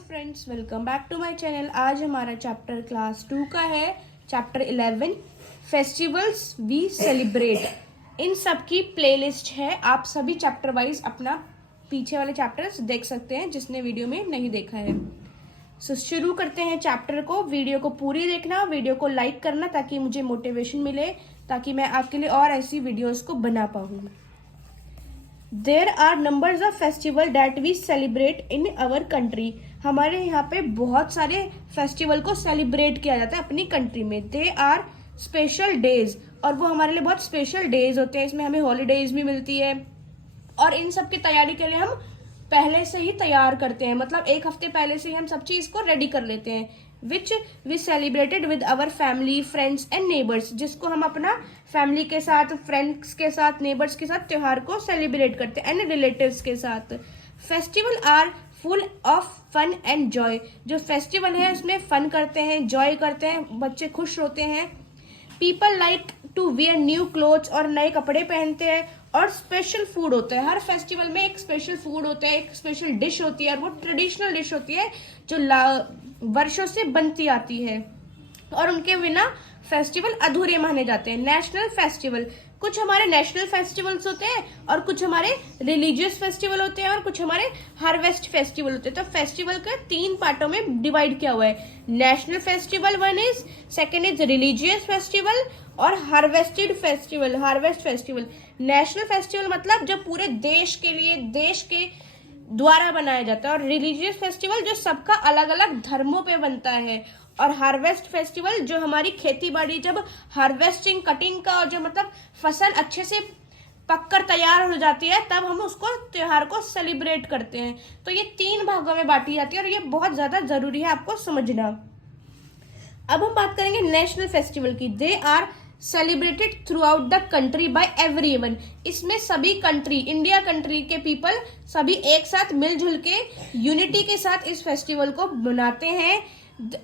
Friends, welcome back to my channel. आज हमारा chapter class 2 का है, चैप्टर 11 फेस्टिवल्स वी सेलिब्रेट। इन सब की प्लेलिस्ट है, आप सभी चैप्टर वाइज अपना पीछे वाले चैप्टर्स देख सकते हैं जिसने वीडियो में नहीं देखा है। शुरू करते हैं चैप्टर को। वीडियो को पूरी देखना, वीडियो को लाइक करना ताकि मुझे मोटिवेशन मिले, ताकि मैं आपके लिए और ऐसी वीडियोस को बना पाऊँ। There are numbers of festival that we celebrate in our country. हमारे यहाँ पे बहुत सारे फेस्टिवल को सेलिब्रेट किया जाता है अपनी कंट्री में। दे आर स्पेशल डेज, और वो हमारे लिए बहुत स्पेशल डेज होते हैं। इसमें हमें हॉलीडेज भी मिलती है, और इन सब की तैयारी के लिए हम पहले से ही तैयार करते हैं, मतलब एक हफ्ते पहले से ही हम सब चीज को रेडी कर लेते हैं। Which we celebrated with our family, friends and neighbours, जिसको हम अपना फैमिली के साथ, फ्रेंड्स के साथ, नेबर्स के साथ त्योहार को सेलिब्रेट करते हैं, एंड रिलेटिव्स के साथ। Festival are full of fun and joy. जो फेस्टिवल है उसमें फन करते हैं, जॉय करते हैं, बच्चे खुश होते हैं। People like to wear new clothes, और नए कपड़े पहनते हैं, और स्पेशल फूड होता है। हर फेस्टिवल में एक स्पेशल फूड होता है, एक स्पेशल डिश होती है, और वो ट्रेडिशनल डिश होती है जो वर्षों से बनती आती है, और उनके बिना फेस्टिवल अधूरे माने जाते हैं। नेशनल फेस्टिवल, कुछ हमारे नेशनल फेस्टिवल्स होते हैं, और कुछ हमारे रिलीजियस फेस्टिवल होते हैं, और कुछ हमारे हार्वेस्ट फेस्टिवल होते हैं। तो फेस्टिवल का 3 पार्टों में डिवाइड किया हुआ है। National festival one is, second is religious festival, और harvested festival, harvest festival. National festival मतलब जो पूरे देश के लिए, देश के द्वारा बनाया जाता है, और रिलीजियस फेस्टिवल जो सबका अलग अलग धर्मों पे बनता है, और हार्वेस्ट फेस्टिवल जो हमारी खेती बाड़ी, जब हार्वेस्टिंग, कटिंग का, और जो मतलब फसल अच्छे से पककर तैयार हो जाती है, तब हम उसको त्योहार को सेलिब्रेट करते हैं। तो ये 3 भागों में बांटी जाती है, और ये बहुत ज्यादा जरूरी है आपको समझना। अब हम बात करेंगे नेशनल फेस्टिवल की। They are celebrated throughout the country by everyone. इसमें सभी कंट्री, इंडिया कंट्री के पीपल सभी एक साथ मिलजुल के यूनिटी के साथ इस फेस्टिवल को मनाते हैं,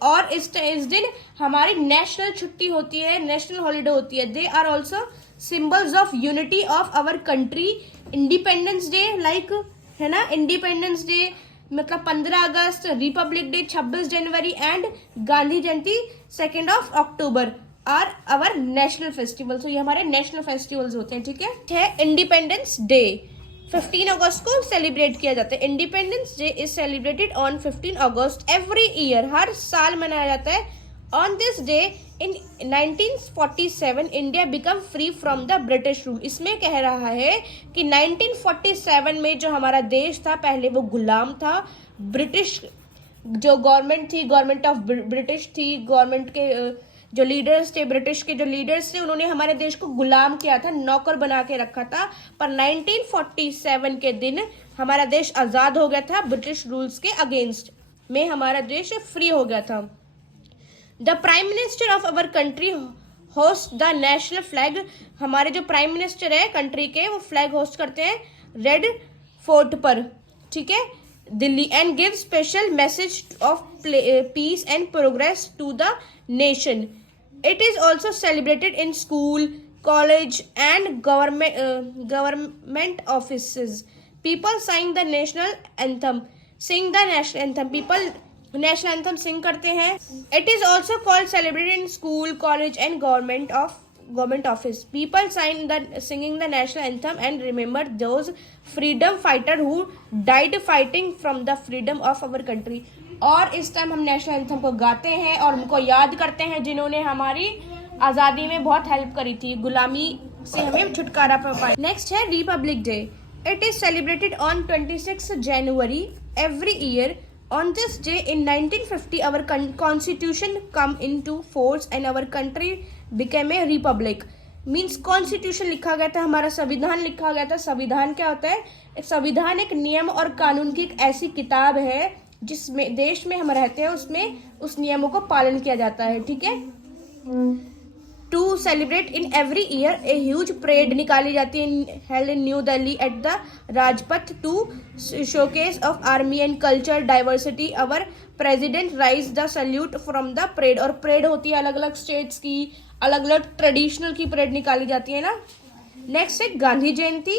और इस दिन हमारी नेशनल छुट्टी होती है, नेशनल हॉलिडे होती है। They are also symbols of unity of our country. Independence day, like है ना, इंडिपेंडेंस डे मतलब 15 August, republic day 26 January, and Gandhi Jayanti 2 October are our national festival. तो ये हमारे नेशनल फेस्टिवल्स होते हैं, ठीक है। इंडिपेंडेंस डे 15 अगस्त को सेलिब्रेट किया जाता है। Independence day is celebrated on 15 August every year, हर साल मनाया जाता है। On this day in 1947 India become free from the British rule. इसमें कह रहा है कि 1947 में जो हमारा देश था, पहले वो गुलाम था, ब्रिटिश जो गवर्नमेंट थी, गवर्नमेंट ऑफ ब्रिटिश थी, गवर्नमेंट के जो लीडर्स थे, ब्रिटिश के जो लीडर्स थे, उन्होंने हमारे देश को गुलाम किया था, नौकर बना के रखा था। पर 1947 के दिन हमारा देश आजाद हो गया था, ब्रिटिश रूल्स के अगेंस्ट में हमारा देश फ्री हो गया था। The prime minister of our country host the national flag. हमारे जो प्राइम मिनिस्टर है कंट्री के, वो फ्लैग होस्ट करते हैं रेड फोर्ट पर, ठीक है, Delhi, and give special message of peace and progress to the nation. It is also celebrated in school, college, and government offices. People sing the national anthem. People national anthem sing करते हैं. It is also called celebrated in school, college, and government office. People singing the national anthem and remember those freedom fighter who died fighting from the freedom of our country. और इस time हम national anthem को गाते हैं और उनको याद करते हैं जिन्होंने हमारी आज़ादी में बहुत हेल्प करी थी, गुलामी से हमें छुटकारा पाया। नेक्स्ट है republic day. It is celebrated on 26 January every year. On this day in 1950 our constitution come into force and our country became a republic. Means constitution लिखा गया था, हमारा संविधान लिखा गया था। संविधान क्या होता है? संविधान एक नियम और कानून की एक ऐसी किताब है जिसमें देश में हम रहते हैं, उसमें उस नियमों को पालन किया जाता है, ठीक है। To celebrate in every year a huge parade निकाली जाती है, held in New Delhi at the Rajpath to showcase of army and culture diversity. Our president raise the salute from the parade. और परेड होती है अलग अलग स्टेट्स की, अलग अलग ट्रेडिशनल की परेड निकाली जाती है ना। नेक्स्ट है Gandhi Jayanti.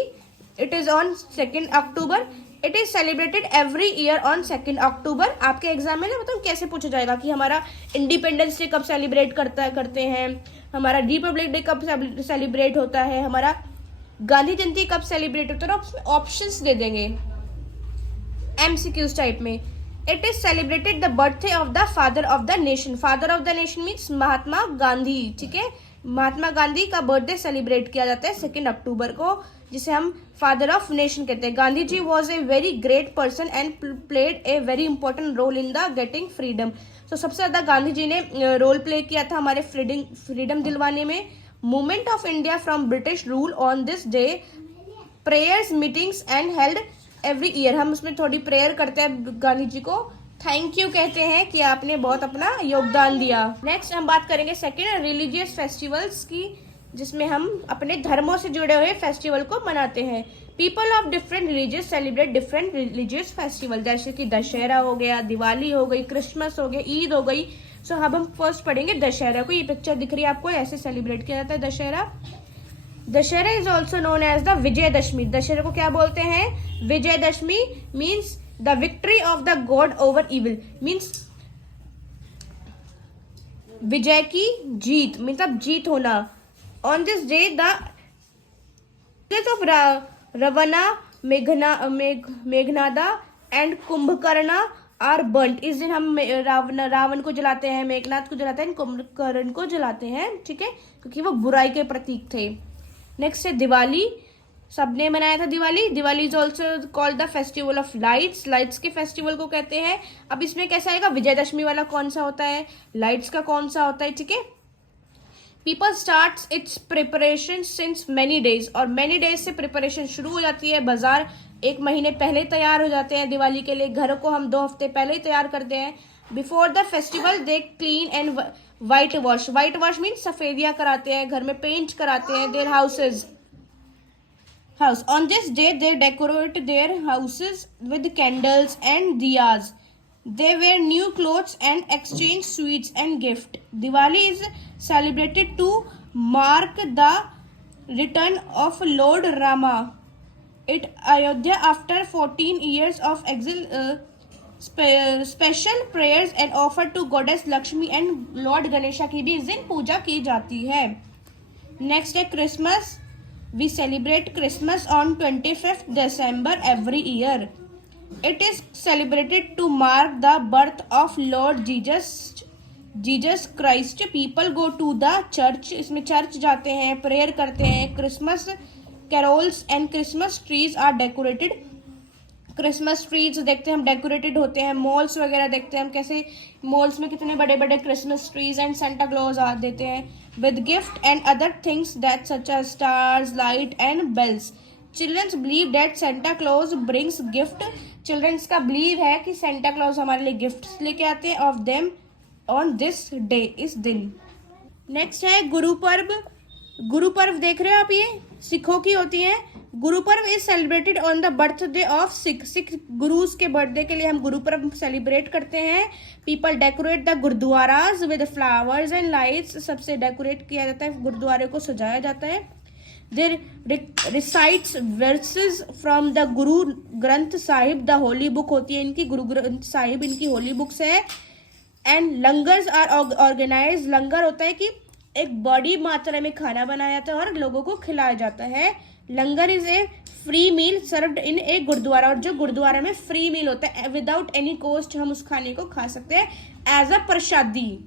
It is on 2 October. It is celebrated every year on 2 October. आपके एग्जाम में ना मतलब कैसे पूछा जाएगा कि हमारा इंडिपेंडेंस डे कब सेलिब्रेट करते हैं, हमारा रिपब्लिक डे कब सेलिब्रेट होता है, हमारा गांधी जयंती कब सेलिब्रेट होता है, और उसमें ऑप्शंस दे देंगे एमसीक्यूज टाइप में। It is celebrated the birthday of the father of the nation. Father of the nation means Mahatma Gandhi, ठीक है। महात्मा गांधी का बर्थडे सेलिब्रेट किया जाता है 2 अक्टूबर को, जिसे हम फादर ऑफ नेशन कहते हैं। Gandhi ji was a very great person and played a very important role in the getting freedom. तो सबसे ज्यादा गांधी जी ने रोल प्ले किया था हमारे फ्रीडम दिलवाने में। Movement of India from British rule on this day, prayers, meetings and held every year. हम उसमें थोड़ी प्रेयर करते हैं गांधी जी को, थैंक यू कहते हैं कि आपने बहुत अपना योगदान दिया। नेक्स्ट हम बात करेंगे सेकेंड रिलीजियस फेस्टिवल्स की, जिसमें हम अपने धर्मों से जुड़े हुए फेस्टिवल को मनाते हैं। People of different religious celebrate different religious festival, जैसे कि दशहरा हो गया, दिवाली हो गई, क्रिसमस हो गया, ईद हो गई। सो अब हम फर्स्ट पढ़ेंगे दशहरा को। ये पिक्चर दिख रही है आपको, ऐसे सेलिब्रेट किया जाता है Dussehra. Dussehra is also known as the Vijayadashami. Dussehra को क्या बोलते हैं? Vijayadashami means the victory of the god over evil, means विजय की जीत, मतलब जीत होना। On this day the of Ravana, Meghnada and Kumbhakarna are burnt. इस दिन हम रावण को जलाते हैं, मेघनाद को जलाते हैं, कुंभकर्ण को जलाते हैं, ठीक है, क्योंकि वो बुराई के प्रतीक थे। नेक्स्ट है दिवाली। सबने मनाया था Diwali. Diwali is also called the festival of lights. Lights के फेस्टिवल को कहते हैं। अब इसमें कैसा आएगा? विजयदशमी वाला कौन सा होता है, लाइट्स का कौन सा होता है, ठीक है। People start it's preparation since many days, और मैनी डेज से प्रिपरेशन शुरू हो जाती है। बाजार 1 महीने पहले तैयार हो जाते हैं दिवाली के लिए। घरों को हम 2 हफ्ते पहले ही तैयार करते हैं। Before the festival they clean and white wash. White wash means सफेदियां कराते हैं, घर में पेंट कराते हैं their houses. House. On this day, they decorate their houses with candles and diyas. They wear new clothes and exchange sweets and gifts. Diwali is celebrated to mark the return of Lord Rama at Ayodhya after 14 years of exile. Special prayers and offer to goddess Lakshmi and Lord Ganesha की भी इस दिन पूजा की जाती है। Next है Christmas. We celebrate Christmas on 25th December every year. It is celebrated to mark the birth of Lord Jesus Christ. People go to the church. इसमें church जाते हैं, प्रेयर करते हैं। Christmas carols and Christmas trees are decorated. Christmas trees देखते हैं हम, decorated होते हैं। मॉल्स वगैरह देखते हैं हम, कैसे मॉल्स में कितने बड़े बड़े Christmas trees and Santa Claus आ देते हैं with gift and other things that such as stars, light and bells. Childrens believe that Santa Claus brings gift. Childrens का बिलीव है कि सेंटा क्लॉज हमारे लिए गिफ्ट्स लेके आते हैं of them on this day, इस दिन। नेक्स्ट है गुरु पर्व। गुरु पर्व देख रहे हो आप, ये सिखों की होती है। Guru Parv is celebrated on the birthday of Sikh gurus के बर्थडे के लिए हम गुरु पर्व सेलिब्रेट करते हैं। People decorate the gurdwaras with flowers and lights. सबसे डेकोरेट किया जाता है, गुरुद्वारे को सजाया जाता है। There recites verses from the Guru Granth Sahib, the Holi book होती है इनकी, गुरु ग्रंथ साहिब इनकी होली बुक्स है। And langars are organize. Langar होता है कि एक बड़ी मात्रा में खाना बनाया जाता है और लोगों को खिलाया जाता है। Langar is a free meal served in a gurudwara, और जो गुरुद्वारा में फ्री मील होता है विदाउट एनी कॉस्ट हम उस खाने को खा सकते हैं एज अ प्रसादी।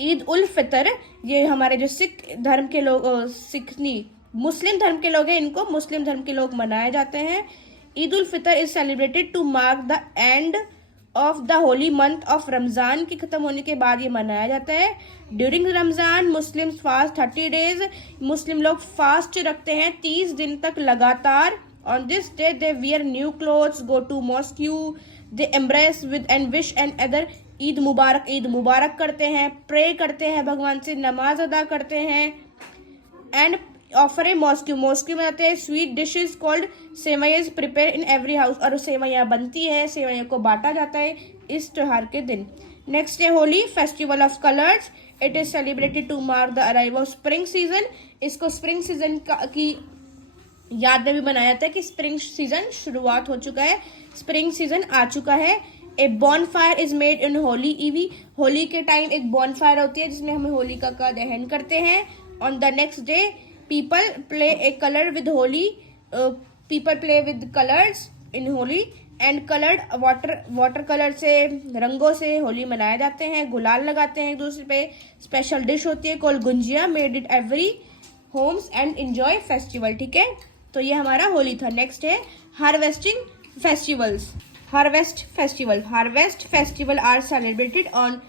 ईद उल फितर, ये हमारे जो सिख धर्म के लोग, मुस्लिम धर्म के लोग हैं, इनको मुस्लिम धर्म के लोग मनाए जाते हैं। Eid ul Fitr is celebrated to mark the end of the holy month of Ramzan, की खत्म होने के बाद ये मनाया जाता है। During Ramzan Muslim fast 30 days. Muslim लोग फास्ट रखते हैं 30 दिन तक लगातार। On this day they wear new clothes, go to mosque, they embrace with and wish and other. Eid Mubarak करते हैं, प्रे करते हैं, भगवान से नमाज अदा करते हैं। एंड ऑफर ए मॉस्क्यू में आते हैं sweet dishes called sewaiyan prepare in every house, और सेवैयां बनती है, सेवैयों को बांटा जाता है इस त्योहार के दिन। नेक्स्ट है Holi, festival of colours. It is celebrated to mark the arrival of spring season. इसको स्प्रिंग सीजन की याद में भी बनाया था कि स्प्रिंग सीजन शुरुआत हो चुका है, स्प्रिंग सीजन आ चुका है। A bonfire is made in Holi eve, Holi के टाइम एक बॉनफायर होती है जिसमें हम होलिका का दहन करते हैं। On the next day people play A colour with Holi, people play with colours in Holi and coloured water colour से, रंगों से होली मनाए जाते हैं, गुलाल लगाते हैं एक दूसरे पे। स्पेशल डिश होती है call gunjiya, made it every homes and enjoy festival. ठीक है, तो ये हमारा होली था। नेक्स्ट है harvesting festivals. Harvest festival are celebrated on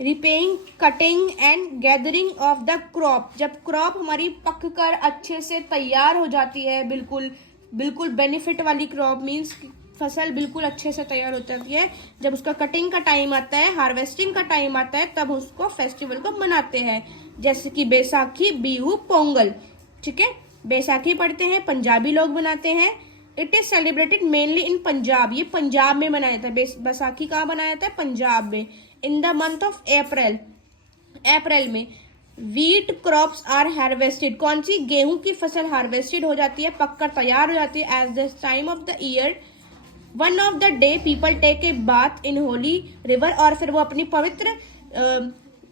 reaping cutting and gathering of the crop. जब क्रॉप हमारी पक कर अच्छे से तैयार हो जाती है, बिल्कुल बेनिफिट वाली क्रॉप, मीन्स फसल बिल्कुल अच्छे से तैयार हो जाती है, जब उसका कटिंग का टाइम आता है, हार्वेस्टिंग का टाइम आता है, तब उसको फेस्टिवल को मनाते हैं। जैसे कि बैसाखी, बिहू, पोंगल। ठीक है, बैसाखी पढ़ते हैं, पंजाबी लोग मनाते हैं। इट इज सेलिब्रेटेड मेनली इन पंजाब, ये पंजाब में मनाया जाता है। बैसाखी कहाँ मनाया जाता है? पंजाब में। इन द मंथ ऑफ अप्रैल में वीट क्रॉप्स आर हार्वेस्टेड। कौन सी? गेहूं की फसल हार्वेस्टेड हो जाती है, पककर तैयार हो जाती है। As the time of the year one of the day people take a bath in holy river, और फिर वो अपनी पवित्र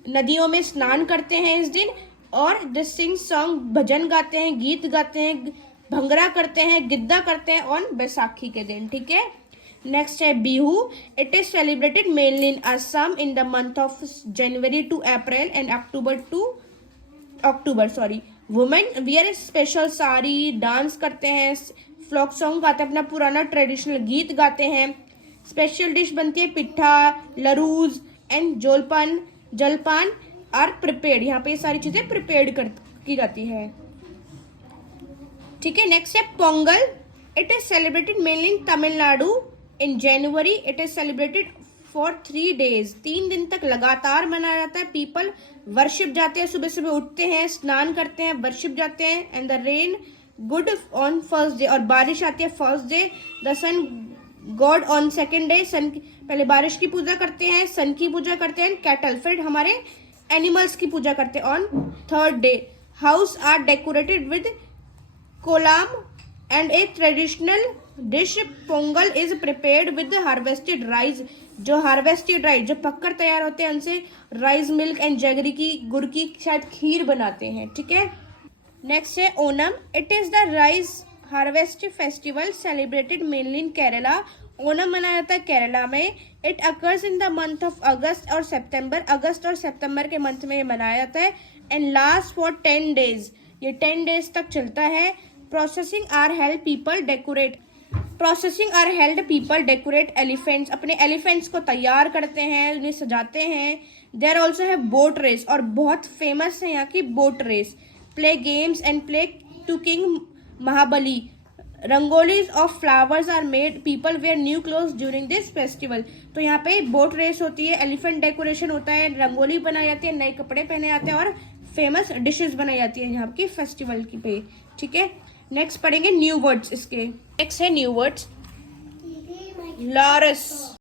नदियों में स्नान करते हैं इस दिन। और दिस सिंग सॉन्ग, भजन गाते हैं, गीत गाते हैं, भंगड़ा करते हैं, गिद्दा करते हैं ऑन बैसाखी के दिन। ठीक है, नेक्स्ट है Bihu. It is celebrated mainly in Assam in the month of January to April and October. Women wear special sari, dance करते हैं, फ्लॉक सॉन्ग गाते हैं, अपना पुराना ट्रेडिशनल गीत गाते हैं। स्पेशल डिश बनती है पिट्ठा, लरूज एंड जलपान आर प्रिपेयर्ड। यहाँ पे ये सारी चीजें प्रिपेयर्ड की जाती है। ठीक है, नेक्स्ट है Pongal. It is celebrated mainly in Tamil Nadu in January. It is celebrated for 3 days, 3 दिन तक लगातार मनाया जाता है। पीपल वर्शिप जाते हैं, सुबह सुबह उठते हैं, स्नान करते हैं, वर्शिप जाते हैं। And the rain good on first day, और बारिश आती है first day. The sun god on second day, sun पहले बारिश की पूजा करते हैं, सन की पूजा करते हैं, कैटल फिर हमारे एनिमल्स की पूजा करते हैं on third day. Houses are decorated with kolam and a traditional dish Pongal is prepared with harvested rice. जो हार्वेस्टेड राइस, जो पककर तैयार होते हैं, उनसे राइस मिल्क एंड जैगरी की, गुड़ की शायद खीर बनाते हैं। ठीक है, नेक्स्ट है Onam. It is the rice harvest festival celebrated mainly इन केरला। ओनम मनाया जाता है केरला में। It occurs in the month of अगस्त और सितंबर, अगस्त और सितंबर के मंथ में मनाया जाता है। एंड लास्ट फॉर 10 days, ये 10 days तक चलता है। Processing are held people decorate elephants, अपने एलिफेंट्स को तैयार करते हैं, उन्हें सजाते हैं। देयर ऑल्सो है बोट रेस, और बहुत फेमस है यहाँ की boat race. Play games and play to king Mahabali. Rangolis of flowers are made, people wear new clothes during this festival. तो यहाँ पे बोट रेस होती है, एलिफेंट डेकोरेशन होता है, रंगोली बनाई जाती है, नए कपड़े पहने जाते हैं, और फेमस डिशेस बनाई जाती है यहाँ की फेस्टिवल की पे। ठीक है, नेक्स्ट पढ़ेंगे न्यू वर्ड्स इसके। नेक्स्ट है न्यू वर्ड्स। लॉरस,